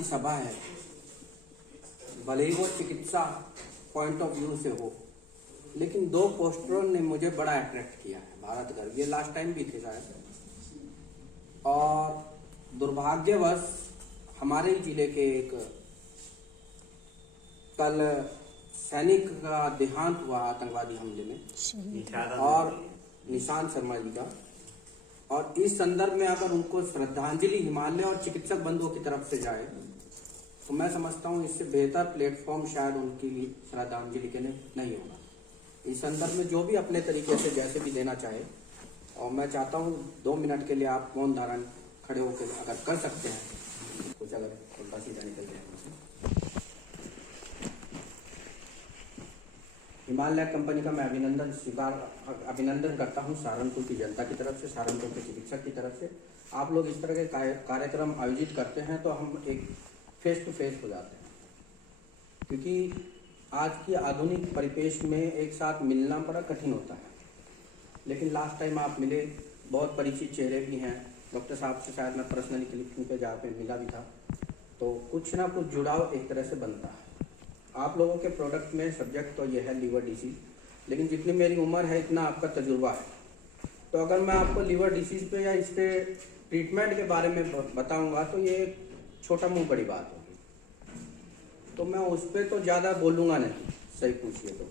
की सभा है, भले ही वो चिकित्सा पॉइंट ऑफ व्यू से हो, लेकिन दो पोस्टरों ने मुझे बड़ा अट्रैक्ट किया है। भारत गर्व, ये लास्ट टाइम भी थे शायद, और दुर्भाग्यवश हमारे ही जिले के एक कल सैनिक का देहांत हुआ आतंकवादी हमले में, और निशांत शर्मा जी का, और इस संदर्भ में अगर उनको श्रद्धांजलि हिमालय और चिकित्सक बंधुओं की तरफ से जाए तो मैं समझता हूँ इससे बेहतर प्लेटफॉर्म शायद उनकी श्रद्धांजलि के लिए नहीं होगा। इस संदर्भ में जो भी अपने तरीके से जैसे भी देना चाहे, और मैं चाहता हूँ 2 मिनट के लिए आप मौन धारण खड़े होकर अगर कर सकते हैं कुछ, अगर उल्टा सीधा निकल जाए। हिमालय कंपनी का मैं अभिनंदन करता हूं सहारनपुर की जनता की तरफ से, सहारनपुर के चिकित्सक की तरफ से। आप लोग इस तरह के कार्यक्रम आयोजित करते हैं तो हम एक फेस टू फेस हो जाते हैं, क्योंकि आज की आधुनिक परिपेश में एक साथ मिलना बड़ा कठिन होता है। लेकिन लास्ट टाइम आप मिले, बहुत परिचित चेहरे भी हैं, डॉक्टर साहब से शायद मैं पर्सनली क्लिनिक पे जहाँ पे मिला भी था, तो कुछ ना कुछ जुड़ाव एक तरह से बनता है। आप लोगों के प्रोडक्ट में सब्जेक्ट तो ये है लीवर डिसीज, लेकिन जितनी मेरी उम्र है इतना आपका तजुर्बा है, तो अगर मैं आपको लीवर डिसीज पे या इसके ट्रीटमेंट के बारे में बताऊंगा तो ये छोटा मुंह बड़ी बात होगी, तो मैं उस पर तो ज़्यादा बोलूँगा नहीं। सही पूछिए तो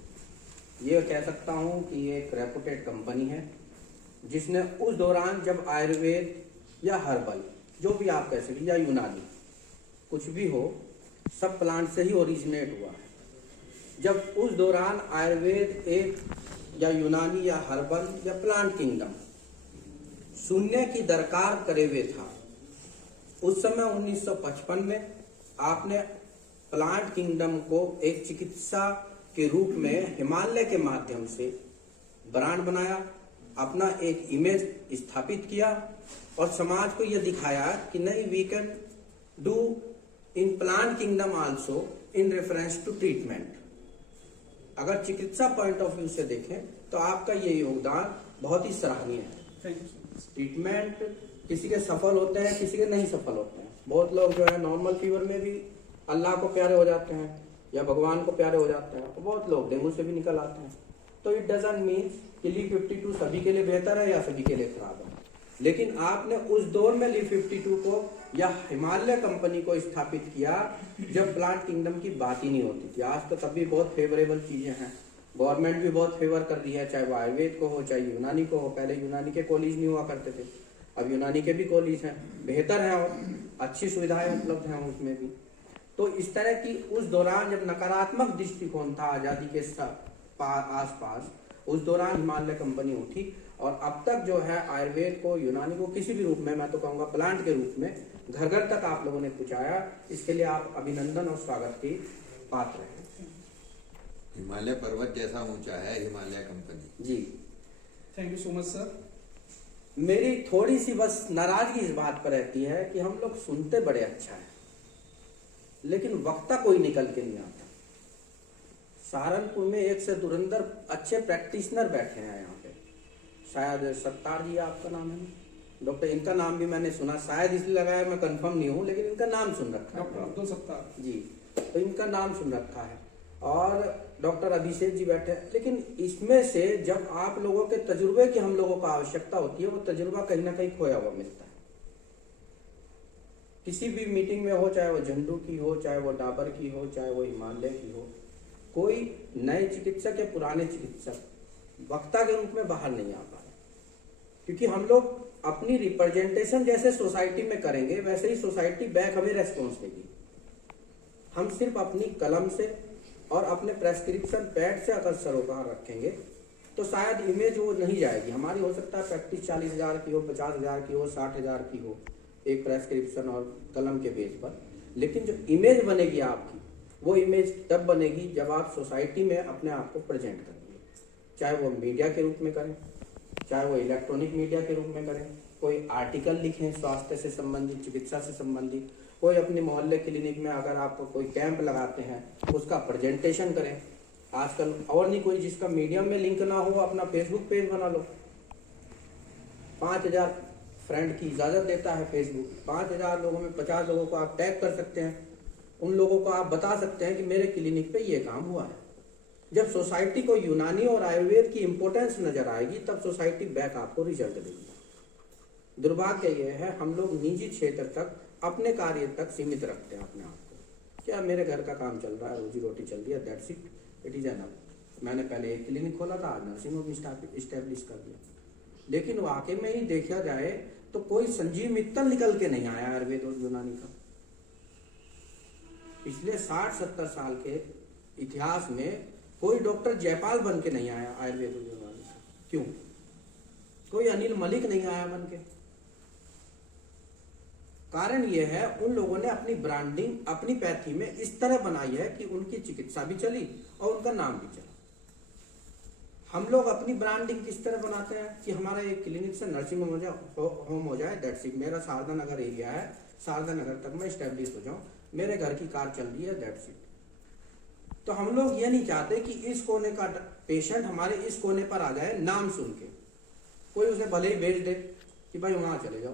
ये कह सकता हूँ कि ये एक रेपुटेड कंपनी है, जिसने उस दौरान जब आयुर्वेद या हर्बल जो भी आप कह सकते या यूनानी कुछ भी हो, सब प्लांट से ही ओरिजिनेट हुआ है। जब उस दौरान आयुर्वेद एक या यूनानी या हर्बल या प्लांट किंगडम सुनने की दरकार करे हुए था, उस समय 1955 में आपने प्लांट किंगडम को एक चिकित्सा के रूप में हिमालय के माध्यम से ब्रांड बनाया, अपना एक इमेज स्थापित किया और समाज को यह दिखाया कि नहीं, we can do in plant kingdom also in reference to treatment. अगर चिकित्सा पॉइंट ऑफ व्यू से देखें तो आपका ये योगदान बहुत ही सराहनीय है। ट्रीटमेंट किसी के सफल होते हैं, किसी के नहीं सफल होते हैं। बहुत लोग जो है नॉर्मल फीवर में भी अल्लाह को प्यारे हो जाते हैं या भगवान को प्यारे हो जाते हैं, तो बहुत लोग डेंगू से भी निकल आते हैं। तो इट डजंट मीन कि ली-52 सभी के लिए बेहतर है या सभी के लिए खराब है, लेकिन आपने उस दौर में ली-52 को या हिमालय कंपनी को स्थापित किया जब प्लांट किंगडम की बात ही नहीं होती थी। आज तो तभी बहुत फेवरेबल चीजें हैं, गवर्नमेंट भी बहुत फेवर कर रही है, चाहे वो आयुर्वेद को हो चाहे यूनानी को हो। पहले यूनानी के कॉलेज नहीं हुआ करते थे, अब यूनानी के भी कॉलेज हैं, बेहतर हैं और अच्छी सुविधाएं उपलब्ध हैं उसमें भी। तो इस तरह की उस दौरान जब नकारात्मक दृष्टिकोण था आजादी के आसपास, उस दौरान हिमालय कंपनी उठी और अब तक जो है आयुर्वेद को यूनानी को किसी भी रूप में, मैं तो कहूँगा प्लांट के रूप में घर घर तक आप लोगों ने पहुँचाया। इसके लिए आप अभिनंदन और स्वागत की पात्र हैं। हिमालय पर्वत जैसा ऊंचा है Himalaya company ji. Thank you so much sir. मेरी थोड़ी सी बस नाराजगी इस बात पर रहती है कि हम लोग सुनते बड़े अच्छा है, लेकिन वक्ता कोई निकल के नहीं आता। सहारनपुर में एक से धुरंधर अच्छे प्रैक्टिशनर बैठे हैं यहाँ पे, शायद सत्तार जी आपका नाम है ना डॉक्टर, इनका नाम भी मैंने सुना, शायद इसलिए लगाया, मैं कंफर्म नहीं हूँ, लेकिन इनका नाम सुन रखा है, डॉक्टर अब्दुल सत्तार जी, तो इनका नाम सुन रखा है, और डॉक्टर अभिषेक जी बैठे हैं। लेकिन इसमें से जब आप लोगों के तजुर्बे की हम लोगों को आवश्यकता होती है, वो तजुर्बा कहीं ना कहीं खोया हुआ मिलता है। किसी भी मीटिंग में हो, चाहे वो झंडू की हो, चाहे वो डाबर की हो, चाहे वो हिमालय की हो, कोई नए चिकित्सक या पुराने चिकित्सक वक्ता के रूप में बाहर नहीं आ पा रहे, क्योंकि हम लोग अपनी रिप्रेजेंटेशन जैसे सोसाइटी में करेंगे वैसे ही सोसाइटी बैक हमें रेस्पॉन्स देगी। हम सिर्फ अपनी कलम से और अपने प्रेस्क्रिप्शन पैड से अगर सरोकार रखेंगे तो शायद इमेज वो नहीं जाएगी हमारी। हो सकता है प्रैक्टिस 40,000 की हो, 50,000 की हो, 60,000 की हो, एक प्रेस्क्रिप्शन और कलम के बेस पर, लेकिन जो इमेज बनेगी आपकी, वो इमेज तब बनेगी जब आप सोसाइटी में अपने आप को प्रेजेंट करेंगे, चाहे वो मीडिया के रूप में करें, चाहे वो इलेक्ट्रॉनिक मीडिया के रूप में करें, कोई आर्टिकल लिखें स्वास्थ्य से संबंधित, चिकित्सा से संबंधित, कोई अपने मोहल्ले क्लिनिक में अगर आप कोई कैंप लगाते हैं उसका प्रेजेंटेशन करें। आजकल और नहीं कोई जिसका मीडियम में लिंक ना हो, अपना फेसबुक पेज बना लो, 5,000 फ्रेंड की इजाज़त देता है फेसबुक, 5,000 लोगों में 50 लोगों को आप टैग कर सकते हैं, उन लोगों को आप बता सकते हैं कि मेरे क्लिनिक पे ये काम हुआ है। जब सोसाइटी को यूनानी और आयुर्वेद की इम्पोर्टेंस नजर आएगी तब सोसाइटी बैक आपको रिजल्ट देगी। दुर्भाग्य यह है हम लोग निजी क्षेत्र तक, अपने कार्य तक सीमित रखते हैं अपने आप को। क्या मेरे घर का काम चल रहा है, रोजी रोटी चल रही है, that's it, it is enough. मैंने पहले एक क्लिनिक खोला था, आज नर्सिंग होम स्टैब्लिश कर दिया। लेकिन वाकई में ही देखा जाए तो कोई संजीव मित्तल निकल के नहीं आया आयुर्वेद और यूनानी का। पिछले 60-70 साल के इतिहास में कोई डॉक्टर जयपाल बन के नहीं आया आयुर्वेद और यूनानी का। क्यों? कोई अनिल मलिक नहीं आया बन के। कारण यह है उन लोगों ने अपनी ब्रांडिंग अपनी पैथी में इस तरह बनाई है कि उनकी चिकित्सा भी चली और उनका नाम भी चला। हम लोग अपनी ब्रांडिंग किस तरह बनाते हैं कि हमारा एक क्लिनिक से नर्सिंग होम हो जाए, दैट्स इट। मेरा शारदा नगर एरिया है, शारदा नगर तक मैं स्टैब्लिश हो जाऊं, मेरे घर की कार चल रही है, दैट्स इट। तो हम लोग ये नहीं चाहते कि इस कोने का पेशेंट हमारे इस कोने पर आ जाए नाम सुन के। कोई उसे भले ही भेज दे कि भाई वहां चले जाओ,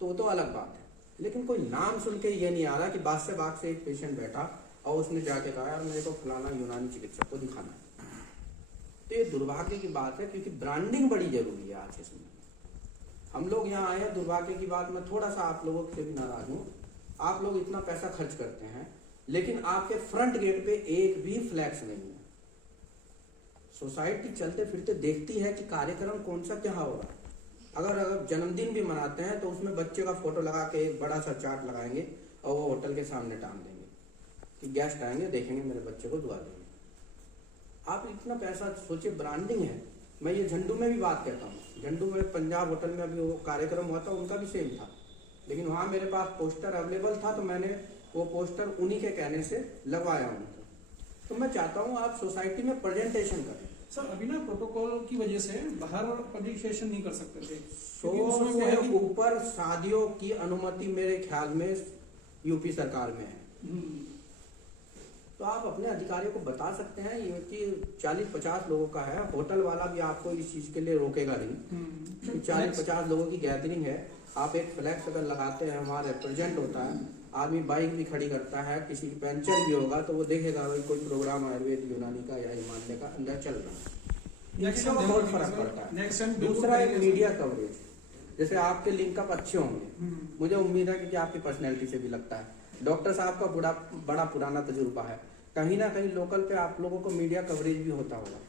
तो वो तो अलग बात है, लेकिन कोई नाम सुन के ये नहीं आ रहा कि बाग से एक पेशेंट बैठा और उसने जाके कहा यार मेरे को फलाना यूनानी चिकित्सक को दिखाना है। तो ये दुर्भाग्य की बात है, क्योंकि ब्रांडिंग बड़ी जरूरी है आज के समय में। हम लोग यहाँ आए हैं, दुर्भाग्य की बात, मैं थोड़ा सा आप लोगों से भी नाराज हूँ। आप लोग इतना पैसा खर्च करते हैं लेकिन आपके फ्रंट गेट पे एक भी फ्लैक्स नहीं है। सोसाइटी चलते फिरते देखती है कि कार्यक्रम कौन सा क्या हो रहा है। अगर जन्मदिन भी मनाते हैं तो उसमें बच्चे का फोटो लगा के एक बड़ा सा चार्ट लगाएंगे और वो होटल के सामने टांग देंगे कि गेस्ट आएंगे, देखेंगे मेरे बच्चे को दुआ देंगे। आप इतना पैसा सोचिए, ब्रांडिंग है। मैं ये झंडू में भी बात कहता हूँ, झंडू में पंजाब होटल में अभी वो कार्यक्रम हुआ था, उनका भी सेम था, लेकिन वहाँ मेरे पास पोस्टर अवेलेबल था तो मैंने वो पोस्टर उन्हीं के कहने से लगवाया उनको। तो मैं चाहता हूँ आप सोसाइटी में प्रेजेंटेशन करें। सर अभी ना प्रोटोकॉल की वजह से बाहर पब्लिकेशन नहीं कर सकते थे। 100 से ऊपर शादियों की अनुमति मेरे ख्याल में यूपी सरकार में है। तो आप अपने अधिकारियों को बता सकते हैं ये कि 40-50 लोगों का है, होटल वाला भी आपको इस चीज के लिए रोकेगा नहीं। 40-50 लोगों की गैदरिंग है, आप एक फ्लैक्स अगर लगाते हैं, वहाँ रिप्रेजेंट होता है, आदमी बाइक भी खड़ी करता है, किसी की पंचर भी होगा तो वो देखेगा भाई कोई प्रोग्राम आयुर्वेद यूनानी का या हिमालय का अंदर चल रहा है। इससे बहुत फर्क पड़ता है। दूसरा एक मीडिया कवरेज, जैसे आपके लिंकअप अच्छे होंगे, मुझे उम्मीद है कि आपकी पर्सनैलिटी से भी लगता है। डॉक्टर साहब का बड़ा पुराना तजुर्बा है, कहीं ना कहीं लोकल पे आप लोगों को मीडिया कवरेज भी होता होगा,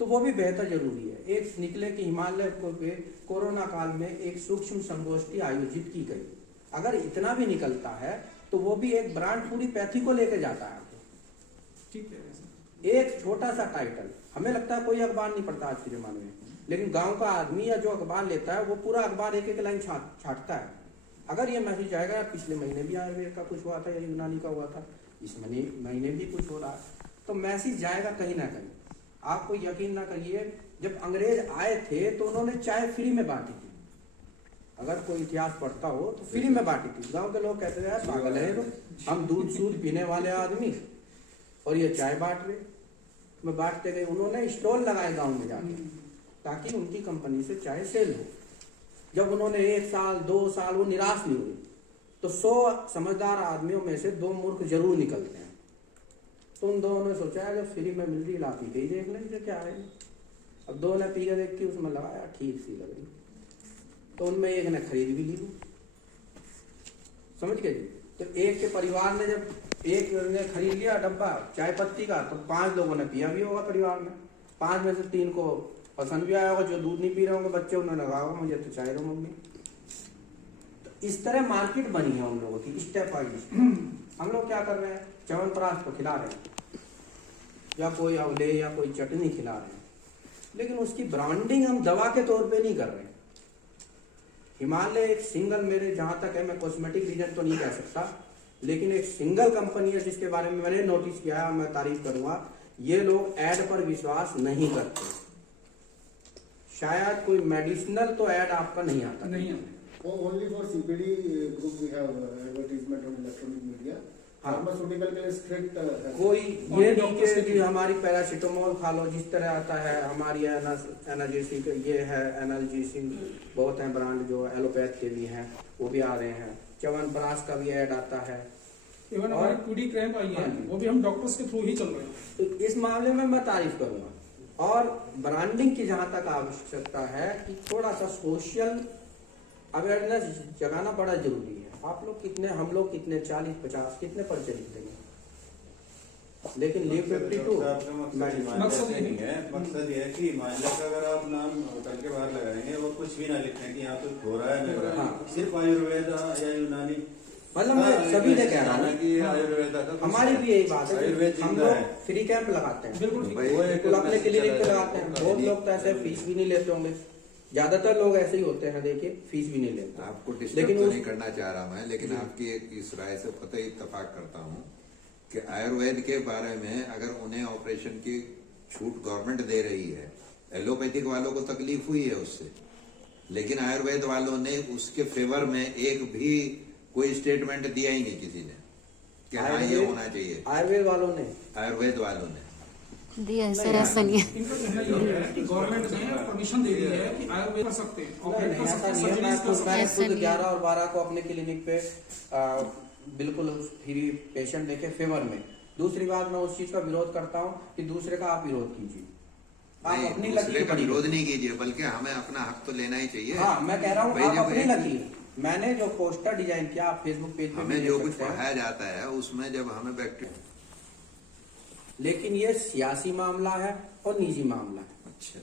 तो वो भी बेहतर जरूरी है। एक निकले कि हिमालय को कोरोना काल में एक सूक्ष्म संगोष्ठी आयोजित की गई, अगर इतना भी निकलता है तो वो भी एक ब्रांड पूरी पैथी को लेके जाता है। ठीक है, एक छोटा सा टाइटल, हमें लगता है कोई अखबार नहीं पढ़ता आज के जमाने में, लेकिन गांव का आदमी या जो अखबार लेता है वो पूरा अखबार एक लाइन छाटता है। अगर ये मैसेज आएगा पिछले महीने भी आयुर्वेद का कुछ हुआ था या यूनानी का हुआ था, इस महीने भी कुछ हो रहा है, तो मैसेज जाएगा कहीं ना कहीं। आपको यकीन ना करिए, जब अंग्रेज आए थे तो उन्होंने चाय फ्री में बांटी थी। अगर कोई इतिहास पढ़ता हो तो फ्री में बांटी थी। गांव के लोग कहते थे यार पागल है तो हम दूध पीने वाले आदमी और ये चाय बांट रहे, मैं बांटते गए। उन्होंने स्टॉल लगाए गांव में जाके ताकि उनकी कंपनी से चाय सेल हो। जब उन्होंने 1 साल 2 साल वो निराश नहीं हुई तो 100 समझदार आदमियों में से 2 मूर्ख जरूर निकलते हैं। तो उन दोनों ने सोचा जब फ्री में मिल रही ला पी के देख लेंगे क्या है। अब 2 ने पी के देख के उसमें लगाया, ठीक सी लग रही, तो उनमें एक ने खरीद भी ली, समझ गए जी। तो एक के परिवार ने जब एक ने खरीद लिया डब्बा चाय पत्ती का, तो 5 लोगों ने पिया भी होगा परिवार में, 5 में से 3 को पसंद भी आया होगा। जो दूध नहीं पी रहे होंगे बच्चे, उन्होंने लगा होगा मुझे तो चाय दो मम्मी। तो इस तरह मार्केट बनी है उन लोगों की, स्टेप बाय स्टेप। हम लोग क्या कर रहे हैं, च्यवनप्राश को खिला रहे हैं या कोई अवले या कोई चटनी खिला रहे हैं, लेकिन उसकी ब्रांडिंग हम दवा के तौर पे नहीं कर रहे हैं। हिमालय एक सिंगल, मेरे जहां तक है, मैं कॉस्मेटिक रीजन तो नहीं कह सकता, लेकिन एक सिंगल कंपनी है जिसके बारे में मैंने नोटिस किया है, मैं तारीफ करूंगा। ये लोग एड पर विश्वास नहीं करते। शायद कोई मेडिसिनल तो ऐड आपका नहीं आता। नहीं आता। Only for CPD group we have advertisement on electronic media. हाँ। फार्मास्यूटिकल के लिए स्ट्रिक्ट कोई ये नहीं कि हमारी पैरासीटामोल खा लो, जिस तरह आता है हमारी एनाल्जेसिक, ये है एनाल्जेसिक, बहुत हैं ब्रांड जो एलोपैथ के भी हैं, वो भी आ रहे हैं। च्यवनप्राश का भी ऐड आता है। इवन और- हमारी टूडी क्रैम्प आई है, हाँ जी। वो भी हम डॉक्टर्स के थ्रू ही चल रहे हैं। तो इस मामले में मैं तारीफ करूंगा। और ब्रांडिंग की जहां तक आवश्यकता है कि थोड़ा सा सोशल अवेयरनेस जगाना बड़ा जरूरी है। आप लोग कितने, हम लोग कितने 40-50 कितने पर्चे लिख देंगे, लेकिन लीव 52 मकसद ये नहीं है। मकसद ये है कि हिमालय का अगर आप नाम होटल के बाहर लगाएंगे और कुछ भी ना लिखें कि यहाँ पे हो रहा है, नहीं हो रहा है, हाँ। सिर्फ आयुर्वेद या यूनानी, मतलब मैं सभी ने कह रहा हूँ कि आयुर्वेद का कुछ हमारी भी यही बात है आयुर्वेद कि हम जिंदा लोग है। फ्री कैंप लगाते हैं, बिल्कुल ठीक। भाई, वो एक बिल्कुल अपने मैसेज क्लिनिक पे चला लगाते हैं। जाएगा। बहुत लोग तो ऐसे फीस भी नहीं लेते होंगे, ज्यादातर लोग ऐसे ही होते हैं, देखिए फीस भी नहीं लेते। आपको डिस्टर्ब लेकिन तो उस- नहीं करना चाह रहा मैं, लेकिन आपकी एक इस राय से पता ही इत्तेफाक करता हूँ कि आयुर्वेद के बारे में अगर उन्हें ऑपरेशन की छूट गवर्नमेंट दे रही है, एलोपैथिक वालों को तकलीफ हुई है उससे, लेकिन आयुर्वेद वालों ने उसके फेवर में एक भी कोई स्टेटमेंट दिया ही नहीं किसी ने कि हाँ ये आयुर्वेद- होना चाहिए। आयुर्वेद वालों ने आयुर्वेद वालों ने दिया है सर, ऐसा नहीं है। इनका कहना ये है कि गवर्नमेंट ने परमिशन दे दी है कि आयुर्वेद कर सकते हैं, नहीं, ऑपरेट नहीं, कर ऐसा सकते हैं, नहीं है। सर्जरीज कर सकते हैं। ऐसा नहीं है। 11 और 12 को अपने क्लिनिक पे बिल्कुल फ्री पेशेंट देके फेवर में। दूसरी बात, मैं उस चीज का विरोध करता हूँ कि दूसरे का आप विरोध कीजिए, आप नहीं, अपनी दूसरे लकीर का बड़ी विरोध नहीं कीजिए, बल्कि हमें अपना हक तो लेना ही चाहिए। हाँ, मैं कह रहा हूँ भाई, आप जब अपनी एक- लकीर। मैंने जो पोस्टर डिजाइन किया, आप फेसबुक पेज पे भी हमें देख जो कुछ सकते हैं। पढ़ाया जाता है उसमें जब हमें बैक्टीरिया, लेकिन ये सियासी मामला है और निजी मामला है, अच्छा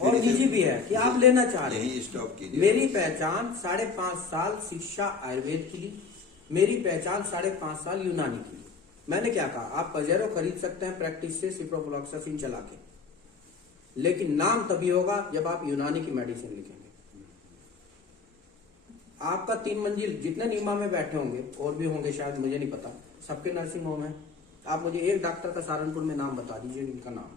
और निजी भी है कि आप लेना चाह रहे हैं। यही स्टॉप कीजिए। मेरी पहचान 5.5 साल शिक्षा आयुर्वेद की ली, मेरी पहचान 5.5 साल यूनानी की ली। मैंने क्या कहा, आप पजेरो खरीद सकते हैं प्रैक्टिस से सिप्रोफ्लॉक्सासिन चला के, लेकिन नाम तभी होगा जब आप यूनानी की मेडिसिन लिखेंगे। आपका 3 मंजिल जितने नीमा में बैठे होंगे, और भी होंगे शायद, मुझे नहीं पता, सबके नर्सिंग होम है। आप मुझे एक डॉक्टर का सहारनपुर में नाम बता दीजिए, इनका नाम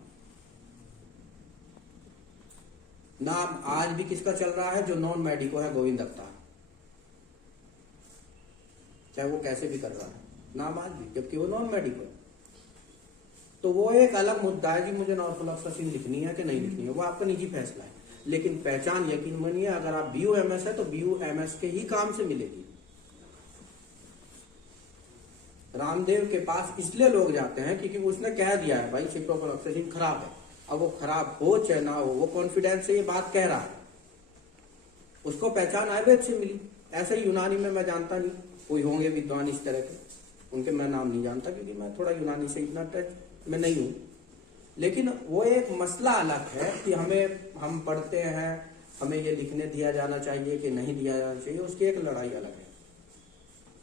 आज भी किसका चल रहा है, जो नॉन मेडिको है, गोविंद अख्तर, चाहे वो कैसे भी कर रहा है, नाम आज भी, जबकि वो नॉन मेडिको है। तो वो एक अलग मुद्दा है कि मुझे नॉर्फ्लोक्सासिन लिखनी है कि नहीं लिखनी है, वो आपका निजी फैसला है। लेकिन पहचान यकीन मानिए, अगर आप BUMS है तो BUMS के ही काम से मिलेगी। रामदेव के पास इसलिए लोग जाते हैं क्योंकि उसने कह दिया है भाई सिप्रोफ्लॉक्सासिन खराब है। अब वो खराब हो चाहे ना हो, वो कॉन्फिडेंस से ये बात कह रहा है, उसको पहचान आयुर्वेद से मिली। ऐसे ही यूनानी में मैं जानता नहीं, कोई होंगे विद्वान इस तरह के, उनके मैं नाम नहीं जानता क्योंकि मैं थोड़ा यूनानी से इतना टच में नहीं हूं। लेकिन वो एक मसला अलग है कि हम पढ़ते हैं, हमें ये लिखने दिया जाना चाहिए कि नहीं दिया जाना चाहिए, उसकी एक लड़ाई अलग है।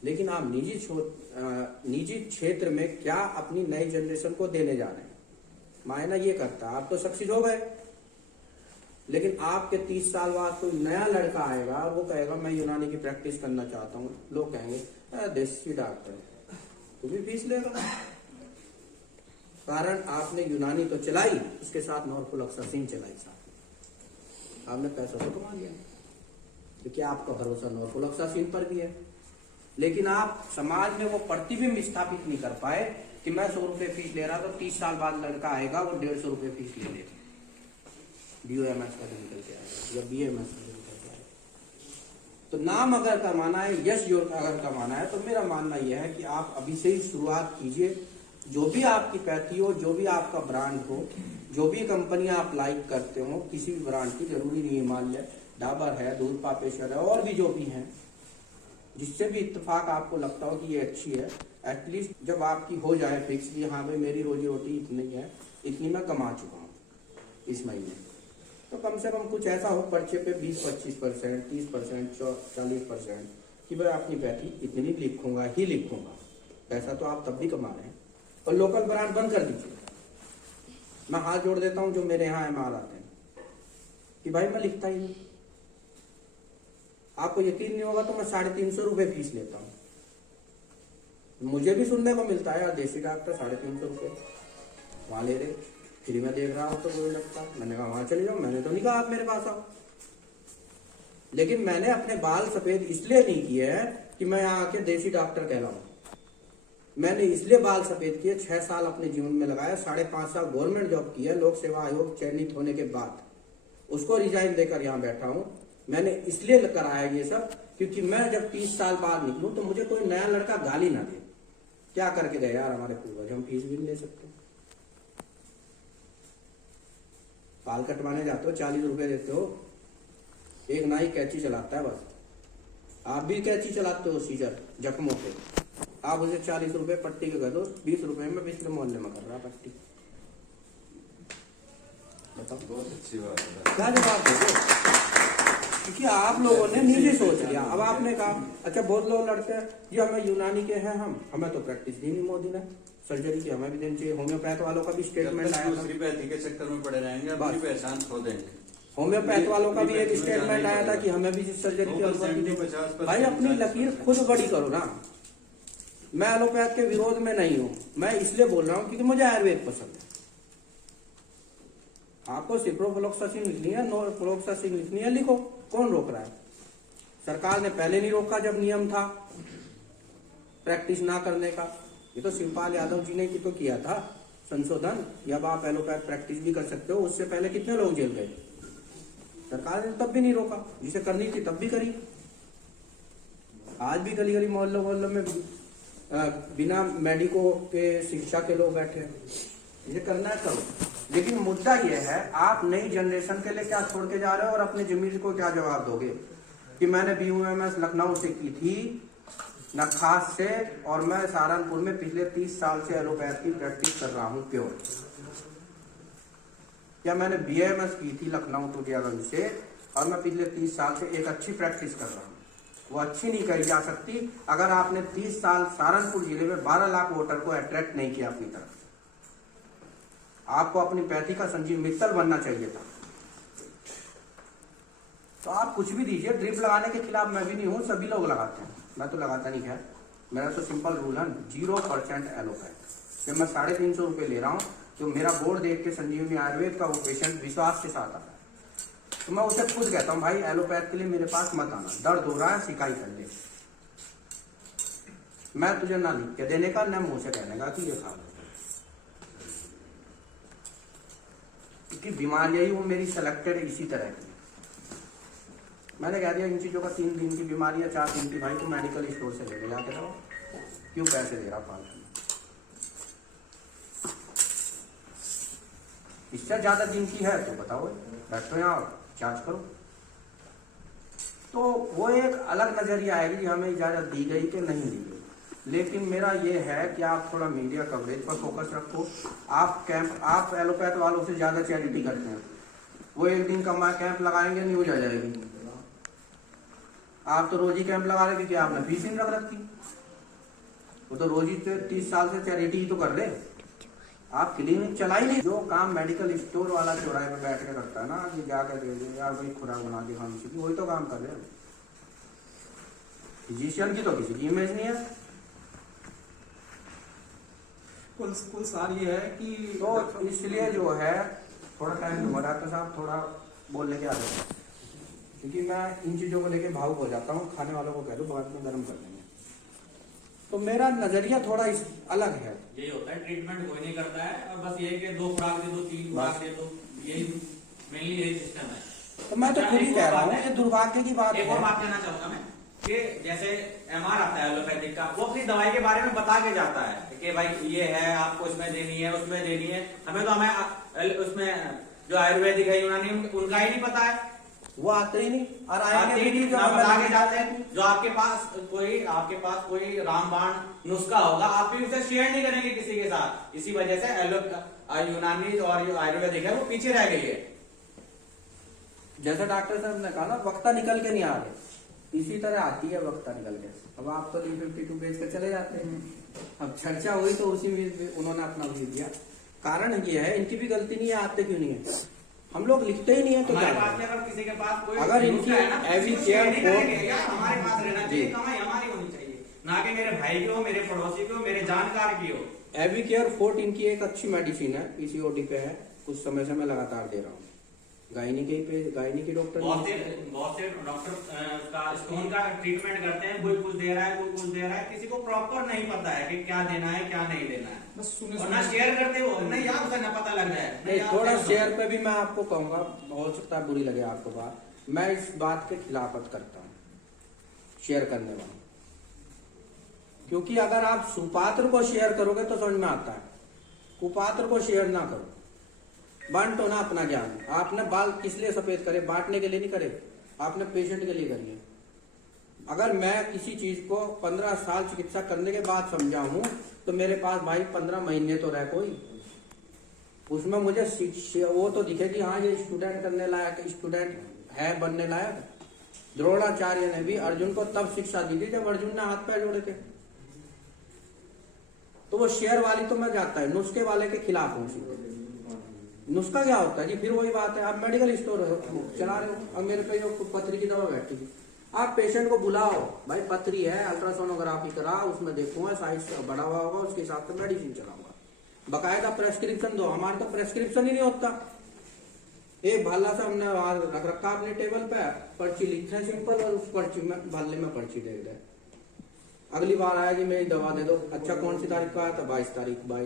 लेकिन आप निजी क्षेत्र में क्या अपनी नई जनरेशन को देने जा रहे हैं, मायना ये करता है। आप तो सक्सेस हो गए, लेकिन आपके 30 साल बाद कोई नया लड़का आएगा और वो कहेगा मैं यूनानी की प्रैक्टिस करना चाहता हूँ, लोग कहेंगे देसी डॉक्टर है, तू भी फीस लेगा। कारण आपने यूनानी तो चलाई, उसके साथ नॉर्फ्लोक्सासिन चलाई, साथ आपने पैसा तो कमा लिया, क्योंकि आपका भरोसा नॉर्फ्लोक्सासिन पर भी है। लेकिन आप समाज में वो प्रतिबिंब स्थापित नहीं कर पाए कि मैं 100 रुपए फीस ले रहा था, 30 साल बाद लड़का आएगा वो 150 रुपए फीस ले लेगा, BUMS का निकल के आएगा या BMS का निकल के आएगा। तो नाम अगर कमाना है, यश योग अगर कमाना है, तो मेरा मानना यह है कि आप अभी से ही शुरुआत कीजिए। जो भी आपकी पैथी हो, जो भी आपका ब्रांड हो, जो भी कंपनी आप लाइक करते हो, किसी भी ब्रांड की, जरूरी नहीं हिमालय, डाबर है, दूध पापेश्वर है, और भी जो भी हैं, जिससे भी इत्तेफाक आपको लगता हो कि ये अच्छी है, एटलीस्ट जब आपकी हो जाए फिक्स कि हाँ भाई मेरी रोजी रोटी इतनी है, इतनी मैं कमा चुका हूँ इस महीने, तो कम से कम कुछ ऐसा हो पर्चे पे 20-25%, 30%, 40% कि भाई अपनी पैथी इतनी लिखूंगा ही लिखूंगा। पैसा तो आप तब भी कमा रहे हैं। और लोकल ब्रांड बंद कर दीजिए। मैं हाथ जोड़ देता हूं जो मेरे यहाँ MR आते हैं कि भाई मैं लिखता ही नहीं। आपको यकीन नहीं होगा तो मैं 350 रुपए फीस लेता हूँ। मुझे भी सुनने को मिलता है यार देसी डॉक्टर 350 रुपए वहां ले रहे, फ्री में देख रहा हो तो कोई लगता। मैंने कहा वहां चले जाओ, मैंने तो नहीं कहा आप मेरे पास आओ। लेकिन मैंने अपने बाल सफेद इसलिए नहीं किए हैं कि मैं यहाँ आके देसी डॉक्टर कहलाऊं। मैंने इसलिए बाल सफेद किए, 6 साल अपने जीवन में लगाया, 5.5 साल गवर्नमेंट जॉब की है, लोक सेवा आयोग चयनित होने के बाद उसको रिजाइन देकर यहाँ बैठा हूँ। मैंने इसलिए कराया ये सब क्योंकि मैं जब 30 साल बाद निकलूं तो मुझे कोई नया लड़का गाली ना दे, क्या करके गए यार हमारे पूर्वज, हम फीस भी नहीं ले सकते। बाल कटवाने जाते हो 40 रुपए देते हो, एक नाई कैंची चलाता है बस, आप भी कैंची चलाते हो सीजर जख्मों पे, आप उसे 40 रुपए पट्टी के कर दो, 20 रुपए में पिछले मोहल्ले में कर रहा पट्टी। बताओ बहुत अच्छी बात है। क्या जवाब दोगे? क्योंकि आप लोगों ने नीचे सोच लिया। अब आपने कहा अच्छा बहुत लोग लड़ते हैं जी हमें यूनानी के हैं, हम हमें तो प्रैक्टिस दी नहीं मोदी ने, सर्जरी की हमें भी देनी चाहिए। होम्योपैथ वालों का भी स्टेटमेंट आया था, दूसरी पैथी के चक्कर में पड़े रहेंगे, अपनी पहचान खो देंगे। होम्योपैथ वालों का भी एक स्टेटमेंट आया था कि हमें भी सर्जरी की अनुमति दो। भाई अपनी लकीर खुद बड़ी करो ना। मैं एलोपैथ के विरोध में नहीं हूँ, मैं इसलिए बोल रहा हूँ क्योंकि मुझे आयुर्वेद पसंद है। आपको सिप्रोफ्लोक्सासिन लिखनी है, नोफ्लोक्सासिन लिखनी है, लिखो, कौन रोक रहा है? सरकार ने पहले नहीं रोका जब नियम था प्रैक्टिस ना करने का, ये तो शिवपाल यादव जी ने तो किया था संशोधन, अब आप एलोपैथ प्रैक्टिस भी कर सकते हो। उससे पहले कितने लोग जेल गए, सरकार ने तब भी नहीं रोका, जिसे करनी थी तब भी करी। आज भी गली गली मोहल्लों मोहल्लों में बिना मेडिको के शिक्षा के लोग बैठे हैं, इसे करना है करो। लेकिन मुद्दा यह है आप नई जनरेशन के लिए क्या छोड़ के जा रहे हो और अपनी जमीन को क्या जवाब दोगे कि मैंने BUMS लखनऊ से की थी, नखास से, और मैं सहारनपुर में पिछले 30 साल से एलोपैथ की प्रैक्टिस कर रहा हूँ प्योर। या मैंने BAMS की थी लखनऊ टूटियागंज से और मैं पिछले 30 साल से एक अच्छी प्रैक्टिस कर रहा हूँ। वो अच्छी नहीं करी जा सकती अगर आपने 30 साल सहारनपुर जिले में 12 लाख वोटर को अट्रैक्ट नहीं किया अपनी तरफ। आपको अपनी पैथी का संजीव मित्तल बनना चाहिए था। तो आप कुछ भी दीजिए, ड्रिप लगाने के खिलाफ मैं भी नहीं हूँ, सभी लोग लगाते हैं, मैं तो लगाता नहीं। खैर मेरा तो सिंपल रूल है 0% एलोपैथ। जब मैं 350 रुपये ले रहा हूँ तो मेरा बोर्ड देख के संजीवनी आयुर्वेद का वो पेशेंट विश्वास के साथ आता है, तो मैं उसे खुद कहता हूँ भाई एलोपैथ के लिए मेरे पास मत आना, दर्द हो रहा है सिकाई कर ले। मैं तुझे ना लिख के देने का, न मुंह से कहने का कि ये खा लो, क्योंकि बीमारियां ही वो मेरी सेलेक्टेड इसी तरह की। मैंने कह दिया इन चीजों का 3 दिन की बीमारी है, 4 दिन की, भाई तो मेडिकल स्टोर से ले जाके दो, क्यों पैसे दे रहा फालतू में। इससे ज्यादा दिन की है तो बताओ, बैठो यहाँ जांच करो। तो वो एक अलग नजरिया आएगी कि हमें इजाजत दी गई कि नहीं दी गई। लेकिन मेरा ये है कि आप थोड़ा मीडिया कवरेज पर फोकस रखो। आप एलोपैथ वालों से ज्यादा चैरिटी करते हैं, वो एक दिन का कैंप लगाएंगे, न्यूज आ जाएगी। आप तो रोज ही कैंप लगा रहे क्योंकि आपने फीस नहीं रख रखी, वो तो रोज ही 30 साल से चैरिटी ही तो कर रहे। आप क्लिनिक चला ही नहीं। जो काम मेडिकल स्टोर वाला चौराहे पे बैठ के करता है ना कि जाकर दे दे यार भाई खुराक बना दी खाने की, वही तो काम कर रहे हैं। फिजिशियन की तो किसी की इमेज नहीं है। कुल सार ये है कि तो इसलिए जो है थोड़ा टाइम दूंगा डॉक्टर साहब, थोड़ा बोलने के आगे, क्योंकि मैं इन चीजों को लेके भावुक हो जाता हूँ। खाने वालों को कह दो बाद में गर्म कर देंगे। तो मेरा नजरिया थोड़ा अलग है। यही होता है, ट्रीटमेंट कोई नहीं करता है और बस ये कि 2 खुराक दे दो, 3 खुराक दे दो, यही मेनली यही सिस्टम है। तो मैं तो खुद ही कह रहा हूँ, ये दुर्भाग्य की बात एक और है। बात कहना चाहूंगा मैं कि जैसे MR आता है एलोपैथिक का, वो अपनी दवाई के बारे में बता के जाता है कि भाई ये है आपको इसमें देनी है, उसमें देनी है। हमें उसमें जो आयुर्वेदिक है यूनानी उनका ही नहीं पता है, वो आते ही नहीं और आते ही नहीं, ना बता के जाते हैं। जो आपके पास कोई रामबाण नुस्खा होगा, आप भी उसे शेयर नहीं करेंगे किसी के साथ। इसी वजह से यूनानी और जो आयुर्वेदिक है वो पीछे रह गई है। जैसा डॉक्टर साहब ने कहा ना, वक्ता निकल के नहीं आ रहे, इसी तरह आती है वक्ता निकल के। अब आप तो 52 बेच कर चले जाते हैं। अब चर्चा हुई तो उसी में उन्होंने अपना व्यू दिया। कारण ये है, इनकी भी गलती नहीं है, आते क्यों नहीं है, हम लोग लिखते ही नहीं है। तो हमारे पास में अगर किसी के पास कोई अगर इनकी एवी केयर हमारे पास रहना चाहिए, कमाई हमारी होनी चाहिए, ना कि मेरे भाई की हो, मेरे पड़ोसी की हो, मेरे जानकार की हो। एवी केयर फोर्ट इनकी एक अच्छी मेडिसिन है, PCOD पे है, कुछ समय से मैं लगातार दे रहा हूँ। गायनी डॉक्टर बहुत से डॉक्टर उसका स्टोन का ट्रीटमेंट करते हैं, कोई कुछ दे रहा है, कोई कुछ दे रहा है, किसी को प्रॉपर नहीं पता है कि क्या देना है क्या नहीं देना है, बस सुने और ना शेयर करते हो, नहीं याद उसे ना पता लग जाए। नहीं, थोड़ा शेयर पे भी मैं आपको कहूंगा, हो सकता है बुरी लगे आपको बात, मैं इस बात के खिलाफत करता हूँ शेयर करने वाला, क्योंकि अगर आप सुपात्र को शेयर करोगे तो समझ में आता है, कुपात्र को शेयर ना करो। बांटो ना अपना ज्ञान। आपने बाल किस लिए सफेद करे? बांटने के लिए नहीं करे, आपने पेशेंट के लिए करिए। अगर मैं किसी चीज को 15 साल चिकित्सा करने के बाद समझा हूं तो मेरे पास भाई 15 महीने तो रह कोई, उसमें मुझे वो तो दिखे कि हाँ ये स्टूडेंट करने लायक स्टूडेंट है, बनने लायक। द्रोणाचार्य ने भी अर्जुन को तब शिक्षा दी थी जब अर्जुन ने हाथ पैर जोड़े थे। तो वो शेयर वाली तो मैं जाता है, नुस्खे वाले के खिलाफ हूँ। नुस्खा क्या होता है जी? फिर वही बात है, आप मेडिकल स्टोर चला रहे हो, अब मेरे पे जो पथरी की दवा बैठी थी, आप पेशेंट को बुलाओ, भाई पथरी है, अल्ट्रासोनोग्राफी करा, उसमें देखूंगा साइज बड़ा हुआ होगा, उसके हिसाब से मेडिसिन चलाऊंगा, बकायदा प्रेस्क्रिप्शन दो। हमारे तो प्रेस्क्रिप्शन ही नहीं होता। एक भाला से हमने रख रखा अपने टेबल पे, पर्ची लिखते हैं सिंपल, और उस पर्ची में भाले में पर्ची दे दे। अगली बार आएगी मेरी दवा दे दो, अच्छा कौन सी तारीख का आया था? 22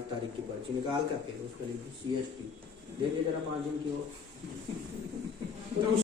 तारीख की पर्ची निकाल करके उस पर CST दे दे जरा 5 दिन की हो।